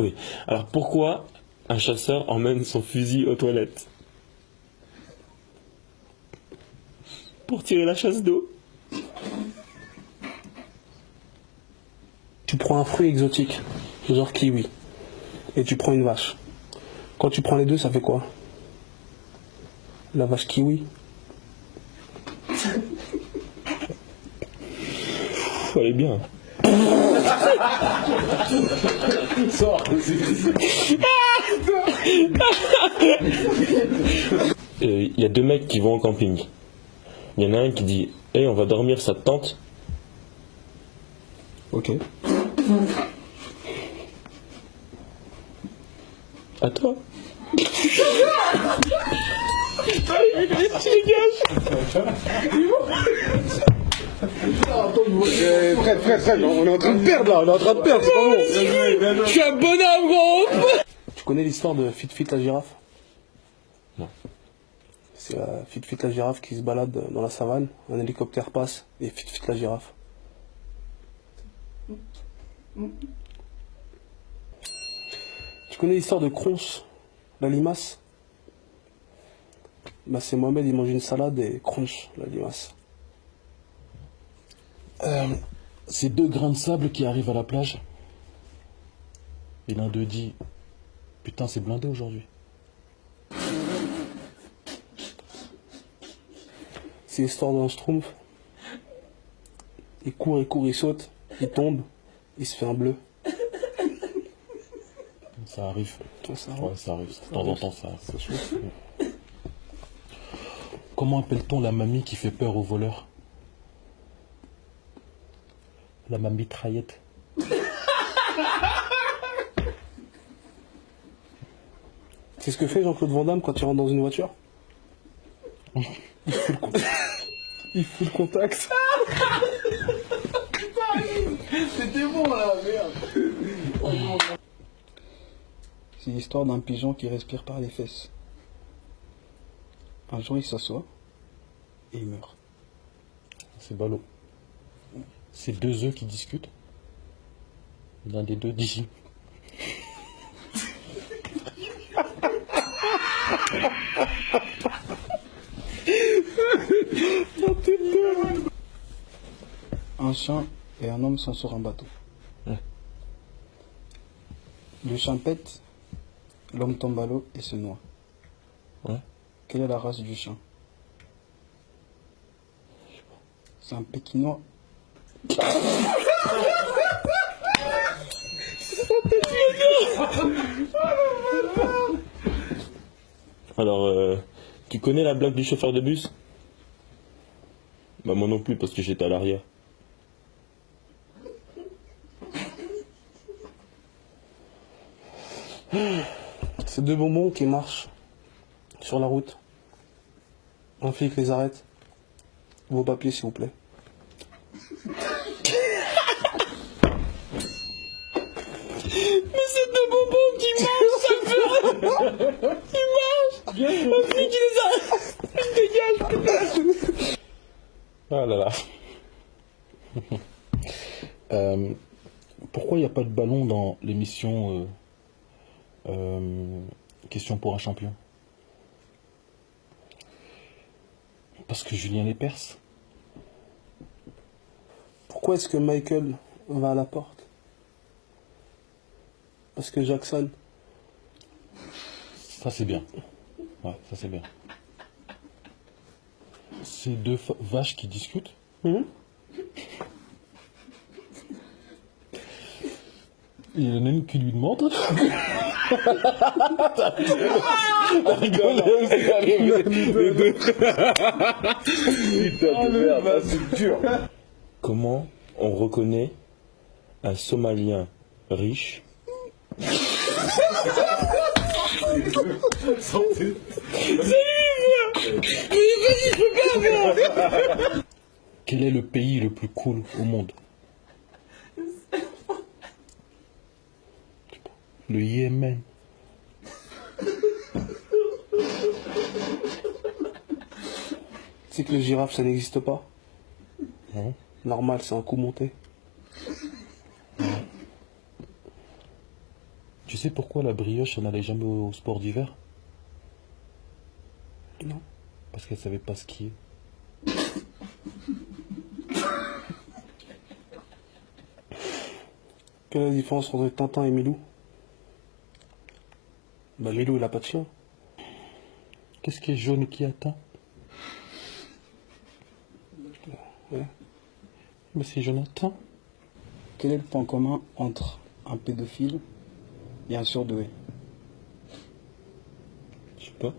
Oui. Alors pourquoi un chasseur emmène son fusil aux toilettes? Pour tirer la chasse d'eau. Tu prends un fruit exotique, genre kiwi, et tu prends une vache. Quand tu prends les deux, ça fait quoi? La vache kiwi. Elle est bien. Il y a deux mecs qui vont au camping. Il y en a un qui dit hey, on va dormir, ça te tente? Ok. À toi. Frère, on est en train de perdre là, c'est pas bon. Je suis un bonhomme, gros. Tu connais l'histoire de Fit Fit la girafe? Non. C'est Fit Fit la girafe qui se balade dans la savane, un hélicoptère passe et Fit Fit la girafe. Tu connais l'histoire de Crunch, la limace? Bah c'est Mohamed, il mange une salade et Crunch, la limace. C'est deux grains de sable qui arrivent à la plage. Et l'un d'eux dit putain, c'est blindé aujourd'hui. C'est l'histoire d'un schtroumpf. Il court, il saute, il tombe, il se fait un bleu. Ça arrive. Ça Ouais, ça arrive. De temps en temps, ça arrive. Comment appelle-t-on la mamie qui fait peur aux voleurs? La mamie mitraillette. C'est ce que fait Jean-Claude Van Damme quand il rentre dans une voiture. Il fout le contact. C'était bon là, merde. C'est l'histoire d'un pigeon qui respire par les fesses. Un jour, il s'assoit et il meurt. C'est ballot. C'est deux œufs qui discutent. L'un des deux dit Un chien et un homme sont sur un bateau. Ouais. Le chien pète, l'homme tombe à l'eau et se noie. Ouais. Quelle est la race du chien? C'est un pékinois. Alors, tu connais la blague du chauffeur de bus? Bah moi non plus parce que j'étais à l'arrière. C'est deux bonbons qui marchent sur la route. Un flic les arrête. Vos papiers, s'il vous plaît. Mais c'est deux bonbons qui mangent, ça fait Ils mangent. Un flic qui les arrête. Dégage, putain. Ah là là. pourquoi il n'y a pas de ballon dans l'émission Question pour un champion? Parce que Julien les perce. Pourquoi est-ce que Michael va à la porte? Parce que Jackson. Ça c'est bien. Ouais, ça c'est bien. C'est deux vaches qui discutent. Mhm. Il y en a une qui lui demande. T'as rigolé aussi, les deux. Putain de merde, c'est dur. Comment on reconnaît un Somalien riche? Quel est le pays le plus cool au monde? Le Yémen. C'est que le girafe, ça n'existe pas. Non. Normal, c'est un coup monté. Tu sais pourquoi la brioche, elle n'allait jamais au sport d'hiver? Non. Parce qu'elle savait pas skier. Quelle est la différence entre Tintin et Milou? Bah Milou il a pas de chien. Qu'est-ce qui est jaune et qui atteint? Ouais. Mais c'est Jonathan. Quel est le point commun entre un pédophile et un surdoué? Je sais pas.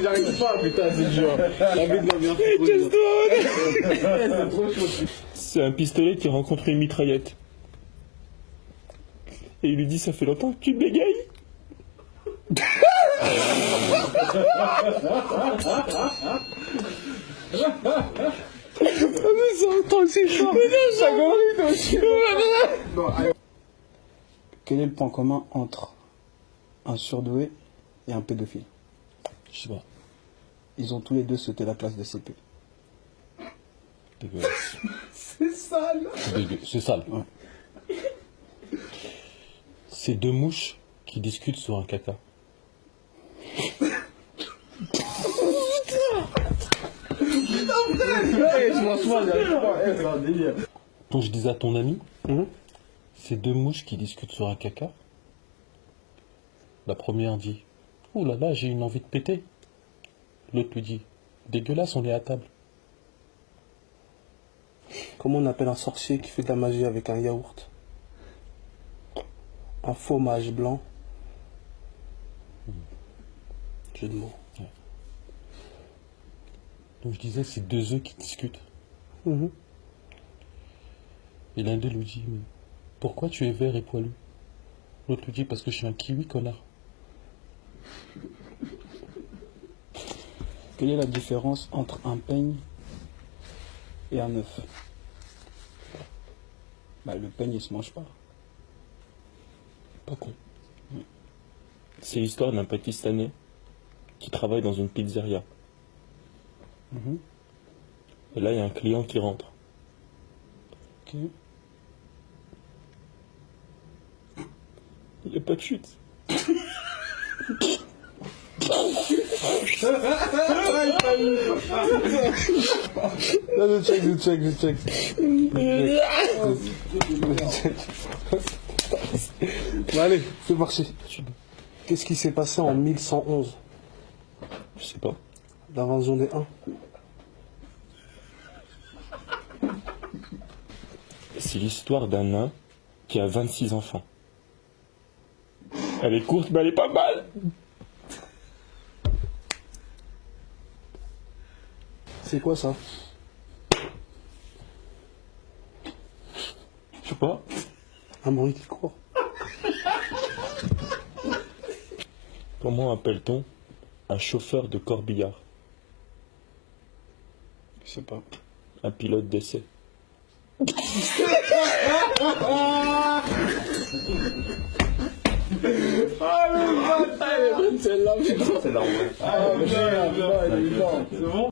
J'arrive pas, putain, c'est dur. La vie de la merde, c'est trop dur. C'est un pistolet qui rencontre une mitraillette. Et il lui dit ça fait longtemps que tu bégayes. Quel est le point commun entre un surdoué et un pédophile? Je sais pas. Ils ont tous les deux sauté la classe de CP. Dégueulasse. C'est sale. C'est sale. Ouais. C'est deux mouches qui discutent sur un caca. Franchement, j'arrive pas. C'est un délire. Quand je disais à ton ami, c'est deux mouches qui discutent sur un caca. La première dit, oh là là, j'ai une envie de péter. L'autre lui dit, dégueulasse, on est à table. Comment on appelle un sorcier qui fait de la magie avec un yaourt? Un faux mage blanc. Jeu de mots. Donc je disais, c'est deux œufs qui discutent. Mhm. Et l'un d'eux lui dit, mais pourquoi tu es vert et poilu? L'autre lui dit, parce que je suis un kiwi, connard. Quelle est la différence entre un peigne et un œuf? Bah, le peigne, il se mange pas. Pas con. C'est l'histoire d'un Pakistanais qui travaille dans une pizzeria. Mhm. Et là, il y a un client qui rentre. Ok. Il n'y a pas de chute. Là, je check. Bon, allez, c'est parti. Qu'est-ce qui s'est passé en 1111? Je sais pas. L'invasion des Huns. C'est l'histoire d'un nain qui a 26 enfants. Elle est courte, mais elle est pas mal. C'est quoi ça? Je sais pas. Un bruit qui court. Comment appelle-t-on un chauffeur de corbillard? Je sais pas. Un pilote d'essai. C'est là, putain. C'est là, ouais. Ah, merde, c'est bon.